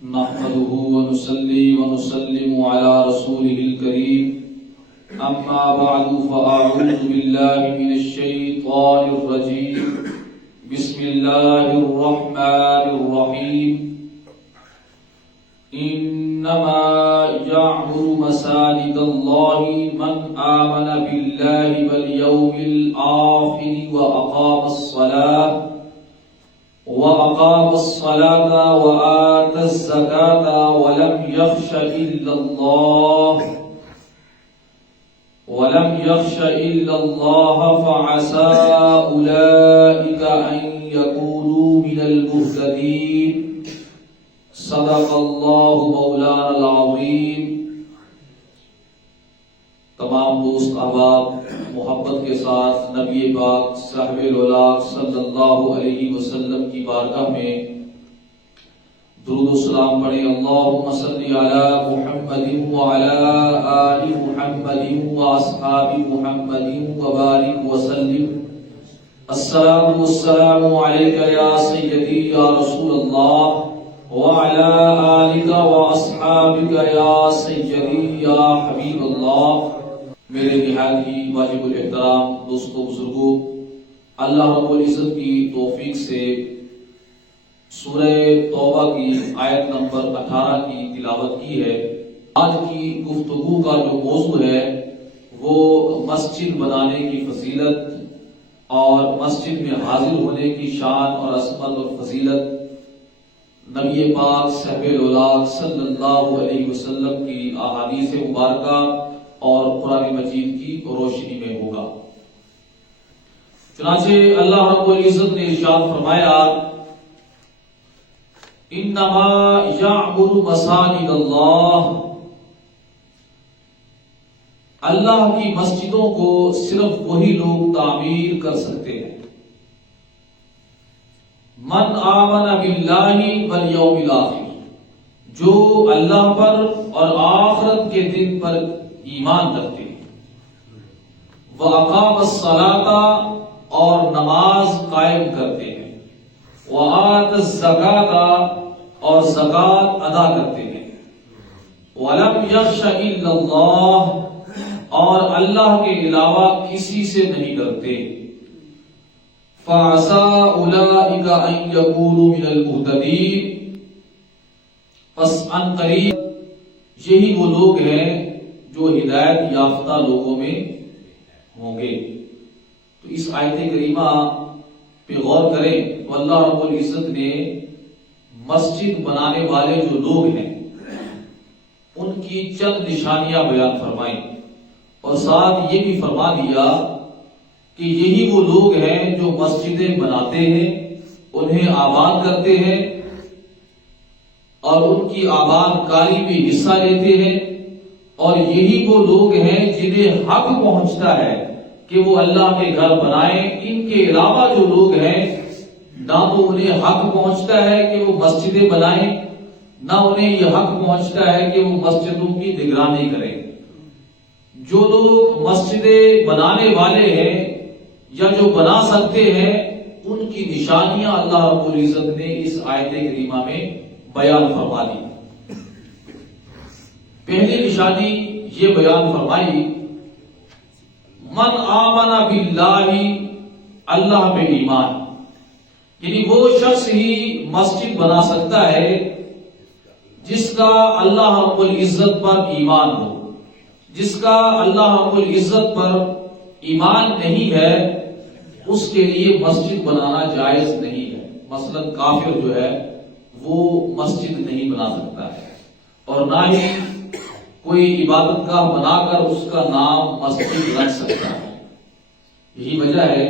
نحمده ونصلي ونسلم على رسوله الكريم أما بعد فأعوذ بالله من الشيطان الرجيم بسم الله الرحمن الرحيم إنما يعمر مساجد الله من آمن بالله واليوم الآخر وأقام الصلاة وآتى الزكاة ولم يخش إلا الله فعسى أولئك أن يكونوا من المهتدين صدق الله مولانا العظیم۔ تمام دوست احباب محبت کے ساتھ نبی پاک صاحب الاولاق صلی اللہ علیہ وسلم کی بارگاہ میں درود و سلام پڑھیں۔ اللہم صلی علی محمد وعلی آل محمد واصحاب محمد وبارک وسلم۔ السلام والسلام علیک یا سیدی یا رسول اللہ وعلی آلک واصحابک یا سیدی یا حبیب اللہ۔ میرے نہایت ہی واجب الاحترام دوستوں بزرگوں، اللہ رب العزت کی توفیق سے سورہ توبہ کی آیت نمبر 18 کی تلاوت کی ہے۔ آج کی گفتگو کا جو موضوع ہے وہ مسجد بنانے کی فضیلت اور مسجد میں حاضر ہونے کی شان اور عظمت اور فضیلت نبی پاک صاحب الاولاق صلی اللہ علیہ وسلم کی احادیث مبارکہ اور قرآن مجید کی روشنی میں ہوگا۔ چنانچہ اللہ رب العزت نے ارشاد فرمایا انما یعمر مساجد اللہ، اللہ کی مسجدوں کو صرف وہی لوگ تعمیر کر سکتے ہیں من آمن باللہ والیوم الآخر، جو اللہ پر اور آخرت کے دن پر ایمان رکھتے ہیں، وَأَقَامَ الصَّلَاةَ اور نماز قائم کرتے ہیں، وَآتَى الزَّكَاةَ اور زکوٰۃ ادا کرتے ہیں، وَلَمْ يَخْشَ إِلَّا اللَّهَ اور اللہ کے علاوہ کسی سے نہیں ڈرتے، فَعَسَىٰ أُولَٰئِكَ أَن يَكُونُوا مِنَ الْمُهْتَدِينَ، پس ان قریب یہی وہ لوگ ہیں جو ہدایت یافتہ لوگوں میں ہوں گے۔ تو اس آیت کریمہ پہ غور کریں تو اللہ رب العزت نے مسجد بنانے والے جو لوگ ہیں ان کی چند نشانیاں بیان فرمائیں، اور ساتھ یہ بھی فرما دیا کہ یہی وہ لوگ ہیں جو مسجدیں بناتے ہیں، انہیں آباد کرتے ہیں اور ان کی آباد کاری میں حصہ لیتے ہیں، اور یہی وہ لوگ ہیں جنہیں حق پہنچتا ہے کہ وہ اللہ کے گھر بنائیں۔ ان کے علاوہ جو لوگ ہیں نہ تو انہیں حق پہنچتا ہے کہ وہ مسجدیں بنائیں، نہ انہیں یہ حق پہنچتا ہے کہ وہ مسجدوں کی نگرانی کریں۔ جو لوگ مسجدیں بنانے والے ہیں یا جو بنا سکتے ہیں ان کی نشانیاں اللہ رب العزت نے اس آیت کریمہ میں بیان فرما دی۔ پہلی نشانی یہ بیان فرمائی من آمن باللہ، اللہ پہ ایمان، یعنی وہ شخص ہی مسجد بنا سکتا ہے جس کا اللہ رب العزت پر ایمان ہو۔ جس کا اللہ رب العزت پر ایمان نہیں ہے اس کے لیے مسجد بنانا جائز نہیں ہے۔ مثلا کافر جو ہے وہ مسجد نہیں بنا سکتا ہے، اور نہ ہی کوئی عبادت گاہ بنا کر اس کا نام مسجد رکھ سکتا ہے۔ یہی وجہ ہے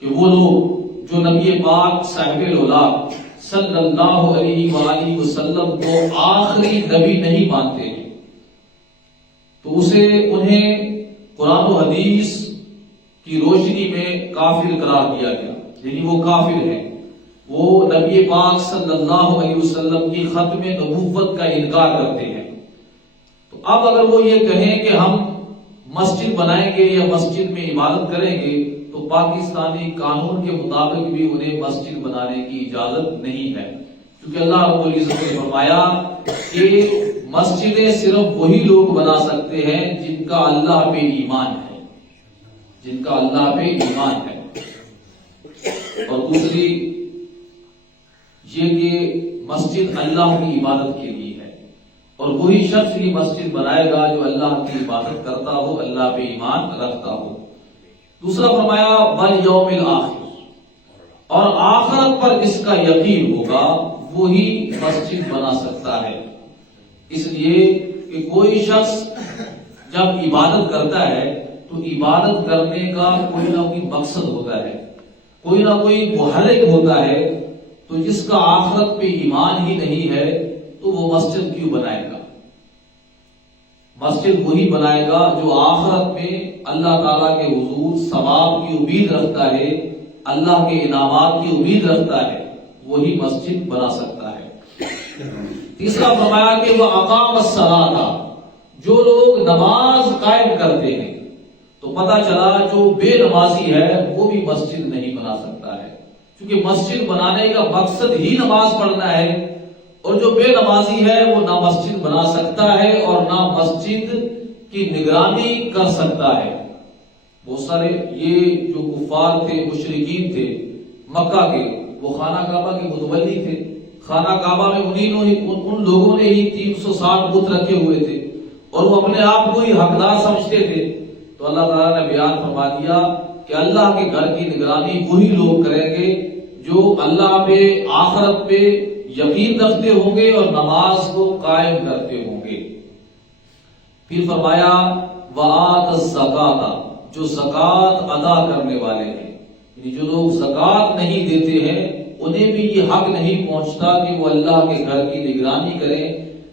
کہ وہ لوگ جو نبی پاک صاحب الاولاق صلی اللہ علیہ وآلہ وسلم کو آخری نبی نہیں مانتے ہیں تو انہیں قرآن و حدیث کی روشنی میں کافر قرار دیا گیا، یعنی وہ کافر ہیں، وہ نبی پاک صلی اللہ علیہ وسلم کی ختم نبوت کا انکار کرتے ہیں۔ تو اب اگر وہ یہ کہیں کہ ہم مسجد بنائیں گے یا مسجد میں عبادت کریں گے تو پاکستانی قانون کے مطابق بھی انہیں مسجد بنانے کی اجازت نہیں ہے، کیونکہ اللہ رب العزت نے فرمایا کہ مسجدیں صرف وہی لوگ بنا سکتے ہیں جن کا اللہ پہ ایمان ہے، جن کا اللہ پہ ایمان ہے۔ اور دوسری یہ کہ مسجد اللہ کی عبادت کے لیے ہے، اور وہی شخص ہی مسجد بنائے گا جو اللہ کی عبادت کرتا ہو، اللہ پہ ایمان رکھتا ہو۔ دوسرا فرمایا والیوم الآخر، اور آخرت پر جس کا یقین ہوگا وہی مسجد بنا سکتا ہے۔ اس لیے کہ کوئی شخص جب عبادت کرتا ہے تو عبادت کرنے کا کوئی نہ کوئی مقصد ہوتا ہے، کوئی نہ کوئی محرک ہوتا ہے۔ تو جس کا آخرت پہ ایمان ہی نہیں ہے تو وہ مسجد کیوں بنائے گا؟ مسجد وہی بنائے گا جو آخرت میں اللہ تعالیٰ کے حضور ثواب کی امید رکھتا ہے، اللہ کے انعامات کی امید رکھتا ہے، وہی مسجد بنا سکتا ہے۔ تیسرا فرمایا کہ وہ اقام الصلاۃ، جو لوگ نماز قائم کرتے ہیں، تو پتہ چلا جو بے نمازی ہے وہ بھی مسجد نہیں بنا سکتا ہے، کیونکہ مسجد بنانے کا مقصد ہی نماز پڑھنا ہے، اور جو بے نمازی ہے وہ نہ مسجد بنا سکتا ہے اور نہ مسجد کی نگرانی کر سکتا ہے۔ بہت سارے یہ جو کفار تھے، مشرکین تھے مکہ کے، وہ خانہ کعبہ کے متولی تھے۔ خانہ کعبہ میں ان لوگوں نے ہی 360 بت رکھے ہوئے تھے، اور وہ اپنے آپ کو ہی حقدار سمجھتے تھے۔ تو اللہ تعالیٰ نے بیان فرما دیا کہ اللہ کے گھر کی نگرانی وہی لوگ کریں گے جو اللہ پہ، آخرت پہ یقین رکھتے ہوں گے اور نماز کو قائم کرتے ہوں گے۔ پھر فرمایا وآت الزکاۃ، جو زکوٰۃ ادا کرنے والے ہیں، یعنی جو لوگ زکوٰۃ نہیں دیتے ہیں انہیں بھی یہ حق نہیں پہنچتا کہ وہ اللہ کے گھر کی نگرانی کریں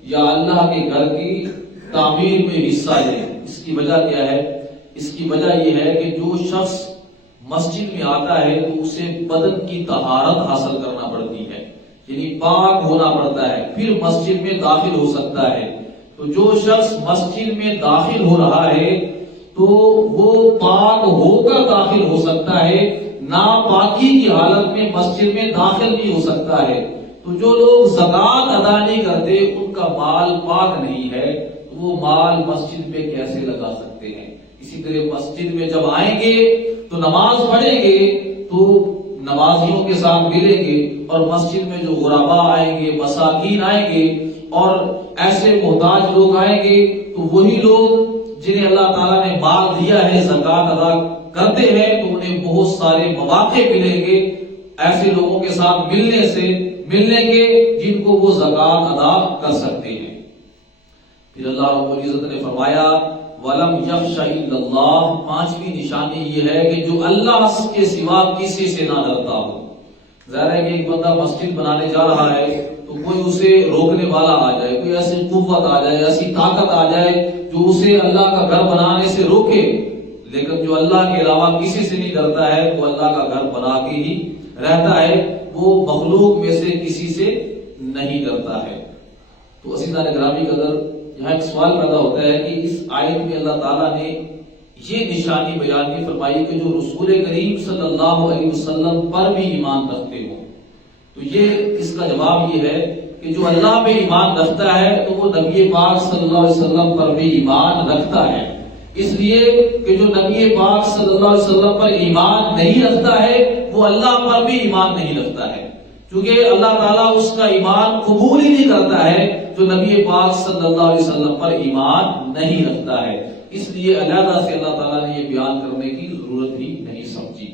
یا اللہ کے گھر کی تعمیر میں حصہ لیں۔ اس کی وجہ کیا ہے؟ اس کی وجہ یہ ہے کہ جو شخص مسجد میں آتا ہے تو اسے بدن کی طہارت حاصل کرنا پڑتی ہے، یعنی پاک ہونا پڑتا ہے، پھر مسجد میں داخل ہو سکتا ہے۔ تو جو شخص مسجد میں داخل ہو رہا ہے تو وہ پاک ہو کر داخل ہو سکتا ہے، ناپاکی کی حالت میں مسجد میں داخل نہیں ہو سکتا ہے۔ تو جو لوگ زکوٰۃ ادا نہیں کرتے، ان کا مال پاک نہیں ہے، تو وہ مال مسجد میں کیسے لگا سکتے ہیں؟ اسی طرح مسجد میں جب آئیں گے تو نماز پڑھیں گے تو نمازیوں کے ساتھ ملیں گے، اور مسجد میں جو غربا آئیں گے، مساکین آئیں گے، اور ایسے محتاج لوگ آئیں گے، تو وہی لوگ جنہیں اللہ تعالیٰ نے مال دیا ہے، زکوٰۃ ادا کرتے ہیں، تو انہیں بہت سارے مواقع ملیں گے ایسے لوگوں کے ساتھ ملنے کے جن کو وہ زکوٰۃ ادا کر سکتے ہیں۔ پھر اللہ رب العزت نے فرمایا وَلَمْ يَخْشَ إِلَّا اللَّهُ، پانچویں نشانی یہ ہے کہ جو اللہ کے سوا کسی سے نہ ڈرتا ہو۔ ظاہر ہے کہ ایک بندہ مسجد بنانے جا رہا ہے تو کوئی اسے روکنے والا آ جائے، کوئی ایسی قوت آ جائے، ایسی طاقت آ جائے جو اسے اللہ کا گھر بنانے سے روکے، لیکن جو اللہ کے علاوہ کسی سے نہیں ڈرتا ہے وہ اللہ کا گھر بنا کے ہی رہتا ہے، وہ مخلوق میں سے کسی سے نہیں ڈرتا ہے۔ تو عزیزان گرامی قدر، یہاں ایک سوال پیدا ہوتا ہے کہ اس آیت میں اللہ تعالیٰ نے یہ نشانی بیان کی فرمائی کہ جو رسول کریم صلی اللہ علیہ وسلم پر بھی ایمان رکھتے ہو، تو یہ اس کا جواب یہ ہے کہ جو اللہ پہ ایمان رکھتا ہے تو وہ نبی پاک صلی اللہ علیہ وسلم پر بھی ایمان رکھتا ہے، اس لیے کہ جو نبی پاک صلی اللہ علیہ وسلم پر ایمان نہیں رکھتا ہے وہ اللہ پر بھی ایمان نہیں رکھتا ہے، کیونکہ اللہ تعالیٰ اس کا ایمان قبول ہی نہیں کرتا ہے جو نبی پاک صلی اللہ علیہ وسلم پر ایمان نہیں رکھتا ہے۔ اس لیے علیحدہ سے اللہ تعالیٰ نے یہ بیان کرنے کی ضرورت ہی نہیں سمجھی۔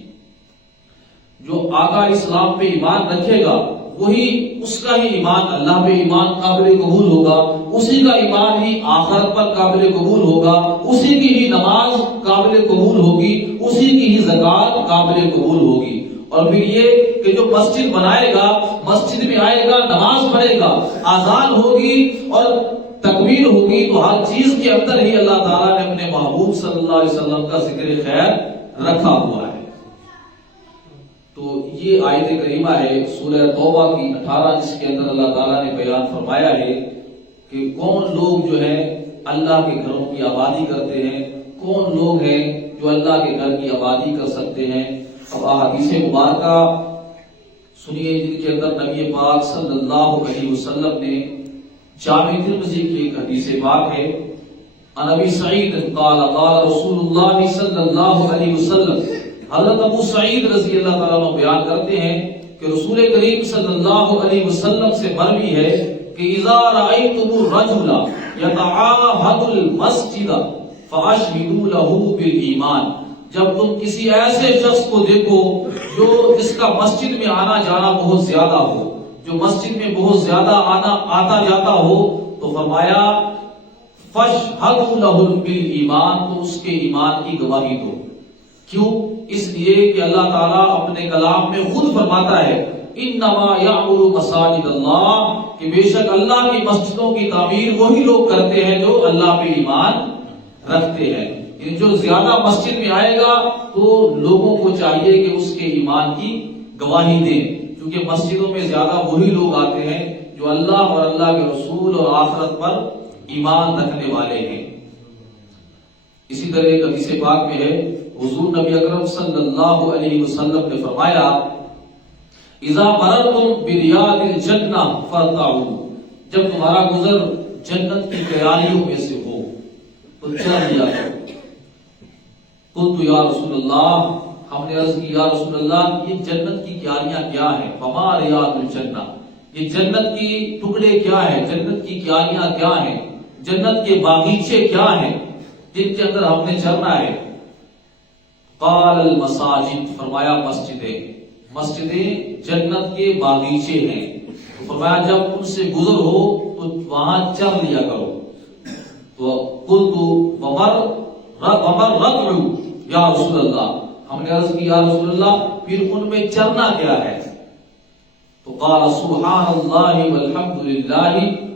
جو آقا اسلام پہ ایمان رکھے گا وہی، اس کا ہی ایمان اللہ پہ ایمان قابل قبول ہوگا، اسی کا ایمان ہی آخرت پر قابل قبول ہوگا، اسی کی ہی نماز قابل قبول ہوگی، اسی کی ہی زکوٰۃ قابل قبول ہوگی۔ اور پھر یہ کہ جو مسجد بنائے گا، مسجد میں آئے گا، نماز پڑھے گا، آذان ہوگی اور تکبیر ہوگی، تو ہر چیز کے اندر ہی اللہ تعالیٰ نے اپنے محبوب صلی اللہ علیہ وسلم کا ذکر خیر رکھا ہوا ہے۔ تو یہ آیت کریمہ ہے سورہ توبہ کی 18، جس کے اندر اللہ تعالیٰ نے بیان فرمایا ہے کہ کون لوگ جو ہے اللہ کے گھروں کی آبادی کرتے ہیں، کون لوگ ہیں جو اللہ کے گھر کی آبادی کر سکتے ہیں۔ اب احادیث مبارکہ سنیے جن کے اندر نبی پاک صلی اللہ علیہ وسلم نے جامع ترمذی کی ایک حدیث پاک ہے، عن ابی سعید قال قال رسول اللہ صلی اللہ علیہ وسلم، حضرت ابو سعید رضی اللہ تعالیٰ عنہ بیان کرتے ہیں کہ رسول کریم صلی اللہ علیہ وسلم سے مروی ہے کہ اذا رأیتم الرجل یتعاہد المسجد فاشہدوا له بالایمان، جب تم کسی ایسے شخص کو دیکھو جو جس کا مسجد میں آنا جانا بہت زیادہ ہو، جو مسجد میں بہت زیادہ آتا جاتا ہو، تو فرمایا فاشہدوا له بالایمان، تو اس کے ایمان کی گواہی دو۔ کیوں؟ اس لیے کہ اللہ تعالیٰ اپنے کلام میں خود فرماتا ہے انما یعمر مساجد اللہ، کہ بے شک اللہ کی مسجدوں کی تعمیر وہی لوگ کرتے ہیں جو اللہ پہ ایمان رکھتے ہیں۔ یعنی جو زیادہ مسجد میں آئے گا تو لوگوں کو چاہیے کہ اس کے ایمان کی گواہی دیں، کیونکہ مسجدوں میں زیادہ وہی لوگ آتے ہیں جو اللہ اور اللہ کے رسول اور آخرت پر ایمان رکھنے والے ہیں۔ اسی طرح ایک حدیث پاک میں ہے، حضور نبی اکرم صلی اللہ علیہ وسلم نے فرمایا اذا مررتم بریاض الجنہ فارتعوا، جب تمہارا گزر جنت کی کیاریوں میں سے ہو تو چل لیا کرو۔ قلت یا رسول اللہ، ہم نے عرض کی یا رسول اللہ یہ جنت کی کیاریاں کیا ہیں؟ فما ریاض الجنہ، یہ جنت کی ٹکڑے کیا ہیں، جنت کی کیاریاں کیا ہیں، جنت کے باغیچے کیا ہیں جن کے اندر ہم نے چلنا ہے؟ قال المساجد، فرمایا مسجدیں، مسجدیں جنت کے باغیچے ہیں۔ فرمایا جب ان سے گزر ہو تو وہاں چل لیا کرو۔ تو قلت ومر رتع یا رسول اللہ، ہم نے عرض کی یا رسول اللہ پھر ان میں چلنا کیا ہے؟ تو قال سبحان اللہ والحمد للہ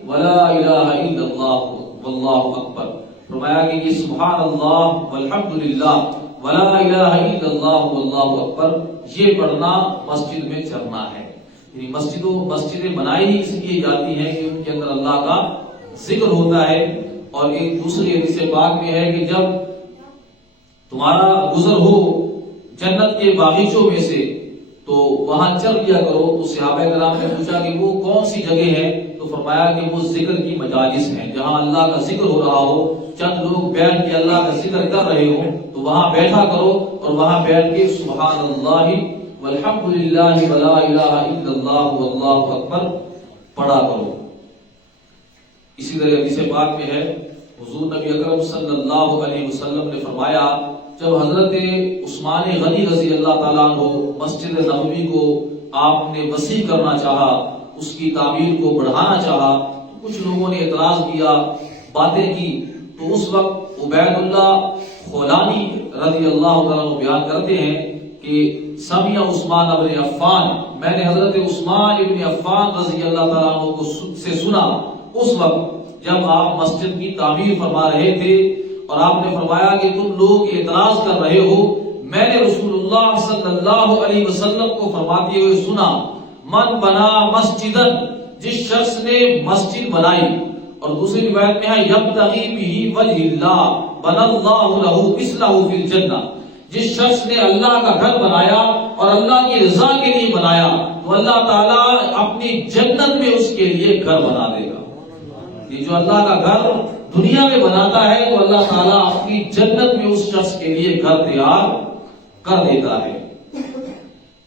ولا الہ الا اللہ واللہ اکبر، فرمایا کہ یہ سبحان اللہ والحمد للہ ولا الہ الا اللہ واللہ اکبر یہ پڑھنا مسجد میں چلنا ہے۔ یعنی مسجدیں بنائی ہی اس لیے جاتی ہیں کہ ان کے اندر اللہ کا ذکر ہوتا ہے۔ اور ایک دوسری حدیث پاک میں ہے کہ جب تمہارا گزر ہو جنت کے باغیچوں میں سے تو وہاں چل لیا کرو۔ تو صحابہ کرام نے پوچھا کہ وہ کون سی جگہ ہے؟ تو فرمایا کہ وہ ذکر کی مجالس ہیں، جہاں اللہ کا ذکر ہو رہا ہو، چند لوگ بیٹھ کے اللہ کا ذکر کر رہے ہوں تو وہاں بیٹھا کرو اور وہاں بیٹھ کے سبحان اللہ والحمد للہ ولا الہ الا اللہ واللہ اکبر پڑھا کرو۔ اسی طرح حدیث پاک میں ہے، حضور نبی اکرم صلی اللہ علیہ وسلم نے فرمایا جب حضرت عثمان غنی رضی اللہ تعالیٰ عنہ مسجد نبوی کو آپ نے وسیع کرنا چاہا، اس کی تعمیر کو بڑھانا چاہا، تو کچھ لوگوں نے اعتراض کیا، باتیں کی۔ تو اس وقت عبید اللہ خولانی رضی اللہ تعالیٰ عنہ بیان کرتے ہیں کہ سمع عثمان ابن عفان، میں نے حضرت عثمان ابن عفان رضی اللہ تعالیٰ عنہ کو سے سنا اس وقت جب آپ مسجد کی تعمیر فرما رہے تھے، اور آپ نے فرمایا کہ تم لوگ اعتراض کر رہے ہو، میں نے رسول اللہ صلی اللہ علیہ وسلم کو فرماتے ہوئے سنا من بنا مسجدن، جس شخص نے مسجد بنائی، اور دوسری روایت میں ہے یبتغی بہ وجہ اللہ بنى اللہ لہ مثلہ فی الجنہ، جس شخص نے اللہ کا گھر بنایا اور اللہ کی رضا کے لیے بنایا تو اللہ تعالیٰ اپنی جنت میں اس کے لیے گھر بنا دے گا۔ یہ جو اللہ کا گھر دنیا میں بناتا ہے تو اللہ تعالیٰ اپنی جنت میں اس شخص کے لیے گھر تیار کر دیتا ہے۔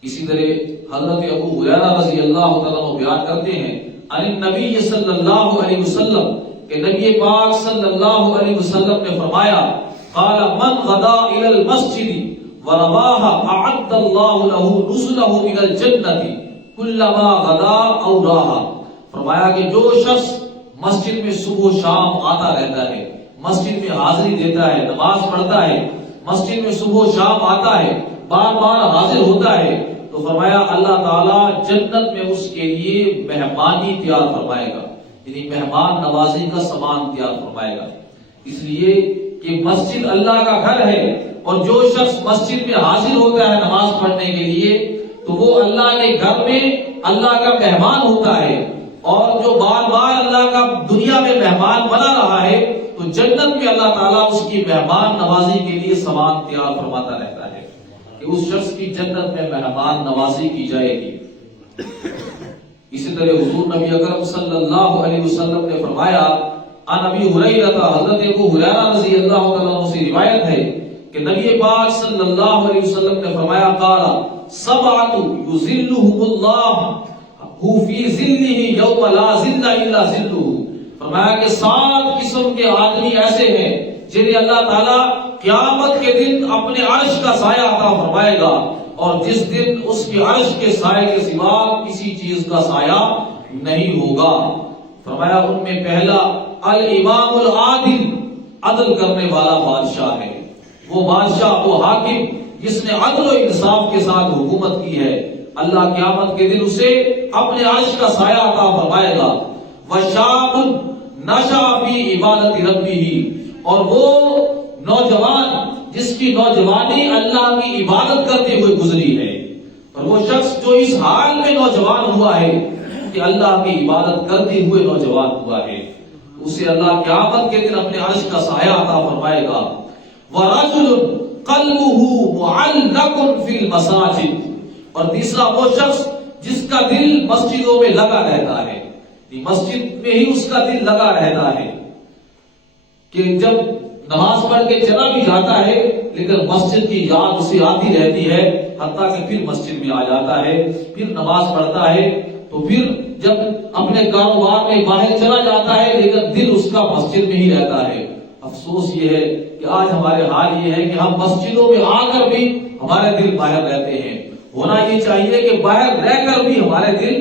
اسی طرح حضرت ابو ہریرہ رضی اللہ تعالیٰ عنہ بیان کرتے ہیں عن النبی صلی اللہ علیہ وسلم کہ نبی پاک صلی اللہ علیہ وسلم نے فرمایا قال من غدا الى المسجد ورواها اعد الله له نزله من الجنة كلما غدا او راها، فرمایا کہ جو شخص مسجد میں صبح و شام آتا رہتا ہے، مسجد میں حاضری دیتا ہے، نماز پڑھتا ہے، مسجد میں صبح و شام آتا ہے، بار بار حاضر ہوتا ہے، تو فرمایا اللہ تعالیٰ جنت میں اس کے لیے مہمانی تیار فرمائے گا، یعنی مہمان نوازی کا سامان تیار فرمائے گا۔ اس لیے کہ مسجد اللہ کا گھر ہے، اور جو شخص مسجد میں حاضر ہوتا ہے نماز پڑھنے کے لیے تو وہ اللہ کے گھر میں اللہ کا مہمان ہوتا ہے، اور جو بار بار اللہ کا دنیا میں مہمان بنا رہا ہے تو جنت میں اللہ تعالیٰ اس کی مہمان نوازی کے لیے سامان تیار فرماتا رہتا ہے کہ اس شخص کی جنت میں مہمان نوازی کی جائے گی۔ اسی طرح حضور نبی اکرم صلی اللہ علیہ وسلم نے فرمایا، ان ابی ہریرہ، حضرت ابو ہریرہ رضی اللہ تعالیٰ عنہ سے روایت ہے کہ نبی پاک صلی اللہ علیہ وسلم نے فرمایا، قال سبعۃ یظلھم اللہ فی ظلہ یوم لا ظل الا ظلہ، فرمایا کہ 7 قسم کے آدمی ایسے ہیں جنہیں اللہ تعالیٰ قیامت کے دن اپنے عرش کا سایہ عطا فرمائے گا، اور جس دن اس کے عرش کے سائے کے سوا کسی چیز کا سایہ نہیں ہوگا۔ فرمایا ان میں پہلا الامام العادل، عدل کرنے والا بادشاہ ہے، وہ بادشاہ، وہ حاکم جس نے عدل و انصاف کے ساتھ حکومت کی ہے، اللہ قیامت کے دن اسے اپنے عرش کا سایہ عطا فرمائے گا۔ وشاب نشأ فی عبادت ربہ، اور وہ نوجوان جس کی نوجوانی اللہ کی عبادت کرتے ہوئے گزری ہے، اور وہ شخص جو اس حال میں نوجوان ہوا ہے کہ اللہ کی عبادت کرتے ہوئے نوجوان ہوا ہے، اسے اللہ قیامت کے دن اپنے عرش کا سایہ عطا فرمائے گا۔ وَرَجُلٌ قَلْبُهُ مُعَلَّقٌ فِي الْمَسَاجِدِ، اور تیسرا وہ شخص جس کا دل مسجدوں میں لگا رہتا ہے، مسجد میں ہی اس کا دل لگا رہتا ہے، کہ جب نماز پڑھ کے چلا بھی جاتا ہے لیکن مسجد کی یاد اسے آتی رہتی ہے، حتیٰ کہ پھر مسجد میں آ جاتا ہے، پھر نماز پڑھتا ہے، تو پھر جب اپنے کاروبار میں باہر چلا جاتا ہے لیکن دل اس کا مسجد میں ہی رہتا ہے۔ افسوس یہ ہے کہ آج ہمارے حال یہ ہے کہ ہم مسجدوں میں آ کر بھی ہمارے دل باہر رہتے ہیں، ہونا یہ چاہیے کہ باہر رہ کر بھی ہمارے دل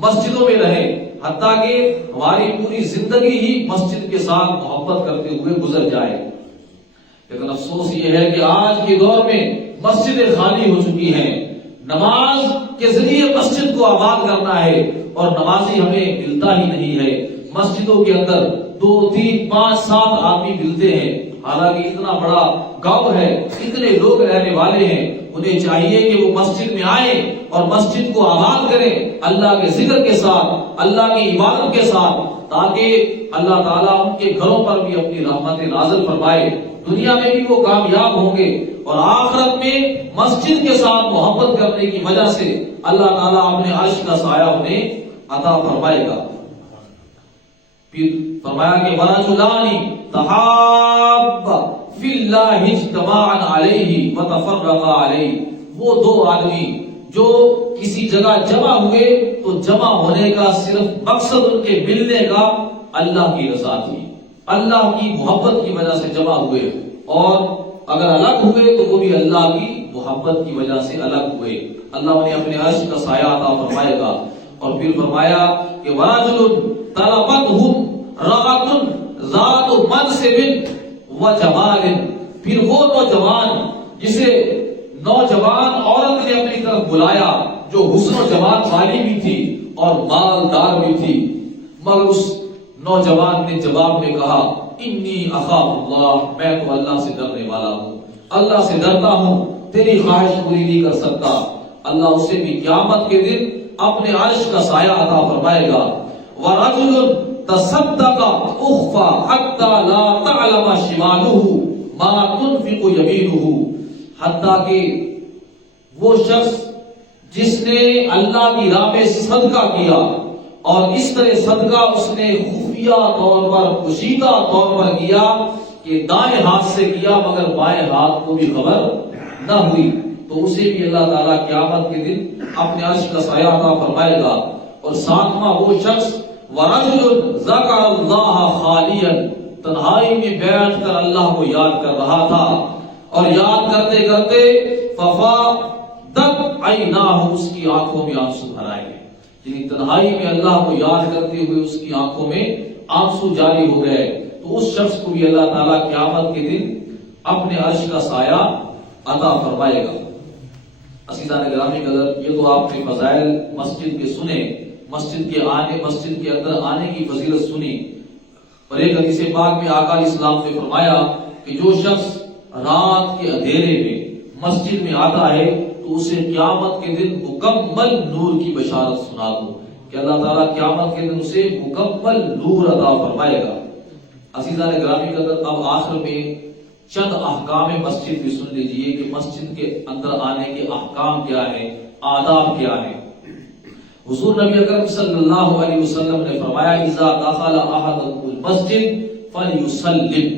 مسجدوں میں رہے، حتیٰ کہ ہماری پوری زندگی ہی مسجد کے ساتھ محبت کرتے ہوئے گزر جائے۔ لیکن افسوس یہ ہے کہ آج کے دور میں مسجدیں خالی ہو چکی ہیں، نماز کے ذریعے مسجد کو آباد کرنا ہے اور نمازی ہمیں ملتا ہی نہیں ہے۔ مسجدوں کے اندر 2 3 5 7 آدمی ملتے ہیں، حالانکہ اتنا بڑا گاؤں ہے، اتنے لوگ رہنے والے ہیں، انہیں چاہیے کہ وہ مسجد میں آئیں اور مسجد کو آباد کریں اللہ کے ذکر کے ساتھ، اللہ کی عبادت کے ساتھ، تاکہ اللہ تعالیٰ ان کے گھروں پر بھی اپنی رحمت نازل فرمائے، دنیا میں بھی وہ کامیاب ہوں گے اور آخرت میں مسجد کے ساتھ محبت کرنے کی وجہ سے اللہ تعالیٰ اپنے عرش کا سایہ انہیں عطا فرمائے گا۔ پھر فرمایا کہ وَرَجُلَانِ تَحَابَّا فِي اللَّهِ اجْتَمَعَا عَلَيْهِ وَتَفَرَّقَا عَلَيْهِ، وہ 2 آدمی جو کسی جگہ جمع ہوئے تو جمع ہونے کا صرف مقصد ان کے ملنے کا اللہ کی رضا تھی، اللہ کی محبت کی وجہ سے جمع ہوئے، اور اگر الگ ہوئے تو وہ بھی اللہ کی محبت کی وجہ سے الگ ہوئے، اللہ انہیں اپنے عرش کا سایہ عطا فرمائے گا۔ اور پھر فرمایا کہ وَرَجُلٌ طَلَبَتْهُ رَغَةٌ ذَاتُ مَنْصِبٍ وَجَمَالٍ، پھر وہ نوجوان جسے نوجوان عورت نے اپنی طرف بلایا، جو حسن و جمال والی بھی تھی اور مالدار بھی تھی، مگر اس نوجوان نے جواب میں کہا انی اخاف اللہ، میں تو اللہ سے ڈرنے والا ہوں، اللہ سے ڈرتا ہوں، تیری خواہش پوری نہیں کر سکتا۔ اللہ اسے بھی قیامت کے دن اپنے عرش کا سایہ عطا فرمائے گا۔ وَرَجُلٌ تَصَدَّقَ أُخْفَى حَتَّى لَا تَعْلَمَ شِمَالُهُ مَا تُنْفِقُ يَمِينُهُ، حتیٰ کہ وہ شخص جس نے اللہ کی راہ میں صدقہ کیا اور اس طرح صدقہ اس نے خفیہ طور پر، پوشیدہ طور پر کیا کہ دائیں ہاتھ سے کیا مگر بائیں ہاتھ کو بھی خبر نہ ہوئی، تو اسے بھی اللہ تعالیٰ قیامت کے دن اپنے عرش کا سایہ عطا فرمائے گا۔ اور 7واں وہ شخص وَرَجُلٌ ذَكَرَ اللَّهَ خَالِيًا، تنہائی میں بیٹھ کر اللہ کو یاد کر رہا تھا، اور یاد کرتے کرتے فَفَاضَتْ عَيْنَاهُ، اس کی آنکھوں میں آنسو بھر آئے، یعنی تنہائی میں اللہ کو یاد کرتے ہوئے اس کی آنکھوں میں آنسو جاری ہو گئے، تو اس شخص کو بھی اللہ تعالیٰ قیامت کے دن اپنے عرش کا سایہ عطا فرمائے گا۔ عزیزان گرامی قدر، یہ تو آپ نے فضائل مسجد کے سنے، مسجد کے اندر آنے کی فضیلت سنی، اور ایک حدیث پاک میں آقا علیہ السلام نے فرمایا کہ جو شخص رات کے اندھیرے میں مسجد میں آتا ہے تو اسے قیامت کے دن مکمل نور کی بشارت سنا دو، کہ اللہ تعالیٰ قیامت کے دن اسے مکمل نور عطا فرمائے گا۔ عزیزان گرامی قدر، اب آخر میں چند احکام مسجد بھی سن لیجئے کہ مسجد کے اندر آنے کے احکام کیا ہیں، آداب کیا ہیں۔ حضور نبی اکرم صلی اللہ علیہ وسلم نے فرمایا اذا دخل احدکم المسجد فلیسلم،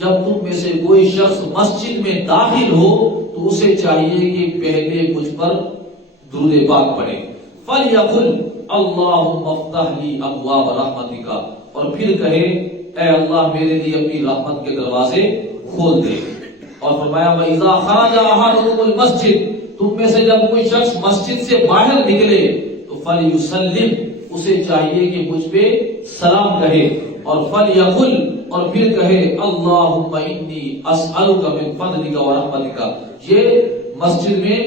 جب تم میں سے کوئی شخص مسجد میں داخل ہو تو اسے چاہیے کہ پہلے مجھ پر درود پاک پڑھے، فلیقل اللہم افتح لی ابواب رحمتک، اور پھر کہے اے اللہ میرے لیے اپنی رحمت کے دروازے کھول دے۔ اور فرمایا وَإِذَا خَرَجَ أَحَدُكُمُ الْمَسْجِدَ، تم میں سے جب کوئی شخص مسجد سے باہر نکلے تو فَلْيُسَلِّمْ، اسے چاہیے کہ مجھ پہ سلام کہے، اور فَلْيَقُلْ، اور پھر کہے اللہم انی اسألک من فضلک ورحمتک، یہ مسجد میں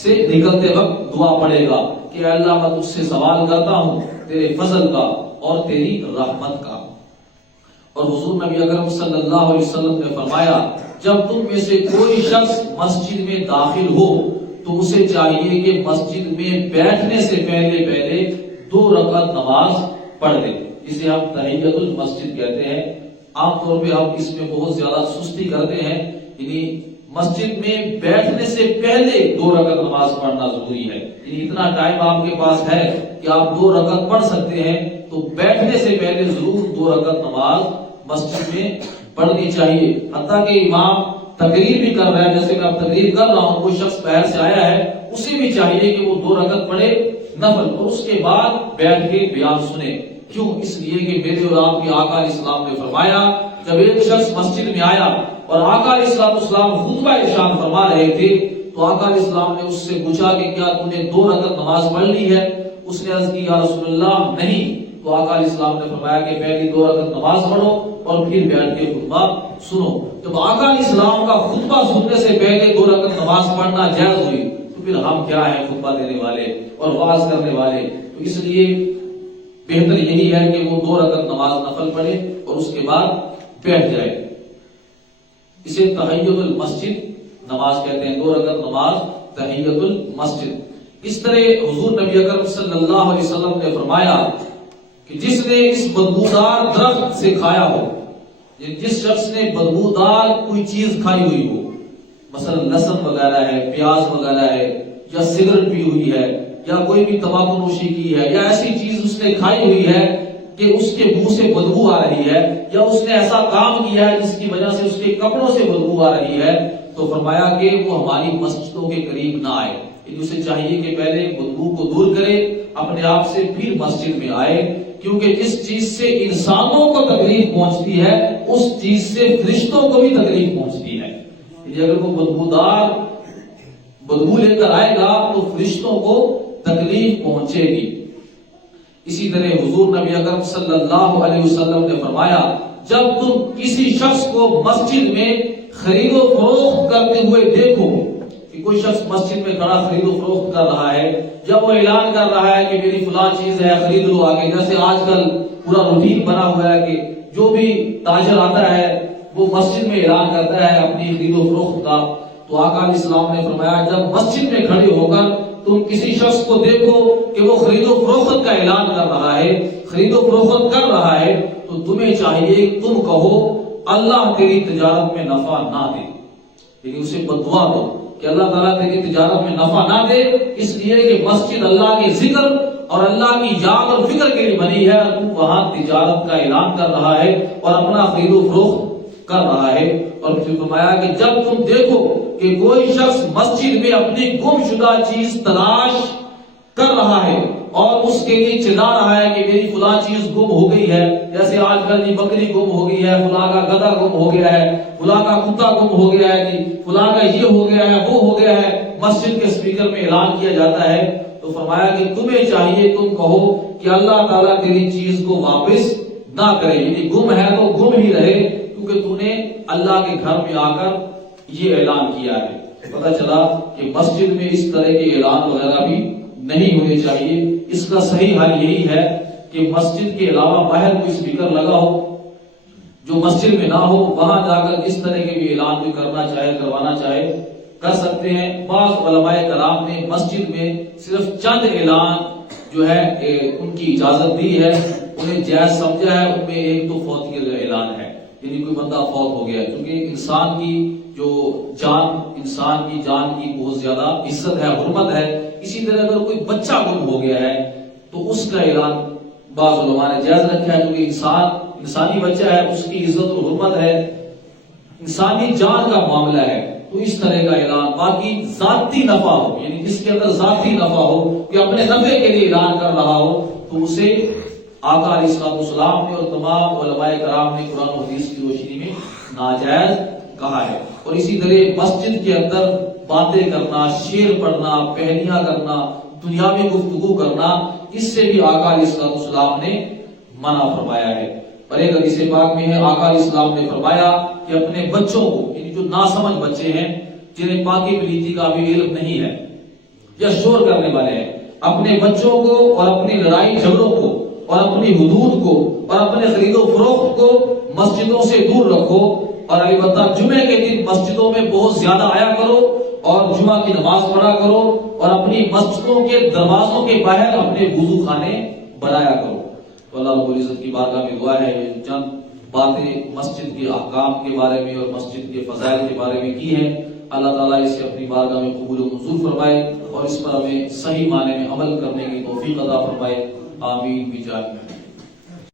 سے نکلتے وقت دعا پڑھے گا کہ اے اللہ میں تجھ سے سوال کرتا ہوں تیرے فضل کا اور تیری رحمت کا۔ اور حضور نبی اکرم صلی اللہ علیہ وسلم نے فرمایا جب تم میں سے کوئی شخص مسجد میں داخل ہو تو اسے چاہیے کہ مسجد میں بیٹھنے سے پہلے 2 رکعت نماز پڑھ لے، اسے ہم تحیۃ المسجد کہتے ہیں۔ عام طور پہ ہم اس میں بہت زیادہ سستی کرتے ہیں، یعنی مسجد میں بیٹھنے سے پہلے 2 رکعت نماز پڑھنا ضروری ہے، یعنی اتنا ٹائم آپ کے پاس ہے کہ آپ 2 رکعت پڑھ سکتے ہیں تو بیٹھنے سے پہلے ضرور 2 رکعت نماز مسجد میں پڑھنی چاہیے۔ حتیٰ کہ امام تقریر بھی کر رہا ہے، جیسے کہ آپ تقریر کر رہا ہوں، کوئی شخص باہر سے آیا ہے اسے بھی چاہیے کہ وہ 2 رکعت پڑھے نفل، اور اس کے بعد بیٹھ کے بیان سنے۔ کیوں؟ اس لیے کہ میرے اور آپ کے آقا علیہ السلام نے فرمایا جب ایک شخص مسجد میں آیا اور آقا علیہ السلام خطبہ ارشاد فرما رہے تھے تو آقا علیہ السلام نے اس سے پوچھا کہ کیا تم نے 2 رکعت نماز پڑھ لی ہے؟ اس نے عرض کی یا رسول اللہ نہیں۔ تو آقا علیہ السلام نے فرمایا کہ پہلی 2 رکعت نماز پڑھو اور پھر بیٹھ کے خطبہ سنو۔ جب آقا علیہ السلام کا خطبہ سننے سے پہلے 2 رکعت نماز پڑھنا جائز ہوئی تو پھر ہم کیا ہیں خطبہ دینے والے اور واعظ کرنے والے؟ تو اس لیے بہتر یہی ہے کہ وہ 2 رکعت نماز نفل پڑھے اور اس کے بعد بیٹھ جائے۔ اسے تحیۃ المسجد نماز کہتے ہیں، 2 رکعت نماز تحیۃ المسجد۔ اس طرح حضور نبی اکرم صلی اللہ علیہ وسلم نے فرمایا کہ جس نے اس بدبودار درخت سے کھایا ہو، جس شخص نے بدبودار کوئی چیز کھائی ہوئی ہو، مثلا لہسن وغیرہ ہے، پیاز وغیرہ ہے، یا سگریٹ پی ہوئی ہے، یا کوئی بھی تمباکو نوشی کی ہے، یا ایسی چیز اس نے کھائی ہوئی ہے کہ اس کے منہ سے بدبو آ رہی ہے، یا اس نے ایسا کام کیا ہے جس کی وجہ سے اس کے کپڑوں سے بدبو آ رہی ہے، تو فرمایا کہ وہ ہماری مسجدوں کے قریب نہ آئے، یعنی اسے چاہیے کہ پہلے بدبو کو دور کرے اپنے آپ سے، پھر مسجد میں آئے، کیونکہ جس چیز سے انسانوں کو تکلیف پہنچتی ہے اس چیز سے فرشتوں کو بھی تکلیف پہنچتی ہے، یعنی اگر وہ بدبو لے کر آئے گا تو فرشتوں کو تکلیف پہنچے گی۔ اسی طرح حضور نبی اکرم صلی اللہ علیہ وسلم نے فرمایا جب تم کسی شخص کو مسجد میں خرید و فروخت کرتے ہوئے دیکھو، کہ کوئی شخص مسجد میں کھڑا خرید و فروخت کر رہا ہے، جب وہ اعلان کر رہا ہے کہ میری فلاں چیز ہے خرید لو آگے، جیسے آج کل پورا روٹین بنا ہوا ہے کہ جو بھی تاجر آتا ہے وہ مسجد میں اعلان کرتا ہے اپنی خرید و فروخت کا، تو آقا علیہ السلام نے فرمایا جب مسجد میں کھڑے ہو کر تم کسی شخص کو دیکھو کہ وہ خرید و فروخت کا اعلان کر رہا ہے، خرید و فروخت کر رہا ہے، تو تمہیں چاہیے تم کہو اللہ تیری تجارت میں نفع نہ دے، یعنی اسے بددعا دو کہ اللہ تعالیٰ تیری تجارت میں نفع نہ دے، اس لیے کہ مسجد اللہ کے ذکر اور اللہ کی یاد اور فکر کے لیے بنی ہے، اور تو وہاں تجارت کا اعلان کر رہا ہے اور اپنا خرید و فروخت کر رہا ہے۔ اور پھر فرمایا کہ جب تم دیکھو کہ کوئی شخص مسجد میں اپنی گم شدہ چیز تلاش کر رہا ہے اور اس کے لیے چلا رہا ہے کہ میری فلاں چیز گم ہو گئی ہے، جیسے آج کل جی بکری گم ہو گئی ہے، فلاں کا گدھا گم ہو گیا ہے، فلاں کا کتا گم ہو گیا ہے، جی فلاں کا یہ ہو گیا ہے وہ ہو گیا ہے، مسجد کے اسپیکر میں اعلان کیا جاتا ہے، تو فرمایا کہ تمہیں چاہیے تم کہو کہ اللہ تعالیٰ تیری چیز کو واپس نہ کرے، یعنی گم ہے تو گم ہی رہے، کیونکہ تو نے اللہ کے گھر میں آ کر یہ اعلان کیا ہے۔ پتہ چلا کہ مسجد میں اس طرح کے اعلان وغیرہ بھی نہیں ہونے چاہیے۔ اس کا صحیح حل یہی ہے کہ مسجد کے علاوہ باہر کوئی اسپیکر لگا ہو جو مسجد میں نہ ہو، وہاں جا کر اس طرح کے بھی اعلان بھی کرنا چاہے کروانا چاہے کر سکتے ہیں۔ بعض علماء کرام نے مسجد میں صرف چند اعلان جو ہے ان کی اجازت دی ہے، انہیں جائز سمجھا ہے، ان میں ایک تو فوت کا اعلان ہے یعنی کوئی بندہ فوت ہو گیا، کیونکہ انسان کی جو جان، انسان کی جان کی بہت زیادہ عزت ہے، حرمت ہے، اسی طرح اگر کوئی بچہ گم ہو گیا ہے تو اس کا اعلان بعض علماء نے جائز رکھا ہے، کیونکہ انسانی بچہ ہے، اس کی عزت و حرمت ہے، انسانی جان کا معاملہ ہے، تو اس طرح کا اعلان۔ باقی ذاتی نفع ہو، یعنی جس کے اندر ذاتی نفع ہو کہ اپنے نفع کے لیے اعلان کر رہا ہو، تو اسے آقا علیہ السلام نے اور تمام علماء کرام نے قرآن و حدیث کی روشنی میں ناجائز کہا ہے۔ اور اسی طرح مسجد کے اندر باتیں کرنا، شعر پڑھنا، پہلیاں کرنا، دنیاوی گفتگو کرنا، اس سے بھی آقا علیہ السلام نے منع فرمایا ہے۔ اور ایک حدیث پاک میں ہے، آقا علیہ السلام نے فرمایا کہ اپنے بچوں کو، یعنی جو ناسمجھ بچے ہیں جنہیں پاکی پلیتی کا بھی علم نہیں ہے یا شور کرنے والے ہیں، اپنے بچوں کو اور اپنی لڑائی جھگڑوں کو اور اپنی حدود کو اور اپنے خرید و فروخت کو مسجدوں سے دور رکھو، اور البتہ جمعے کے دن مسجدوں میں بہت زیادہ آیا کرو اور جمعہ کی نماز پڑھا کرو، اور اپنی مسجدوں کے دروازوں کے باہر اپنے وضو خانے بنایا کرو۔ تو اللہ رب العزت کی بارگاہ میں دعا ہے، چند باتیں مسجد کے احکام کے بارے میں اور مسجد کے فضائل کے بارے میں کی ہیں، اللہ تعالیٰ اسے اپنی بارگاہ میں قبول و منظور فرمائے اور اس پر ہمیں صحیح معنی میں عمل کرنے کی توفیق عطا فرمائے، آمین بجاہ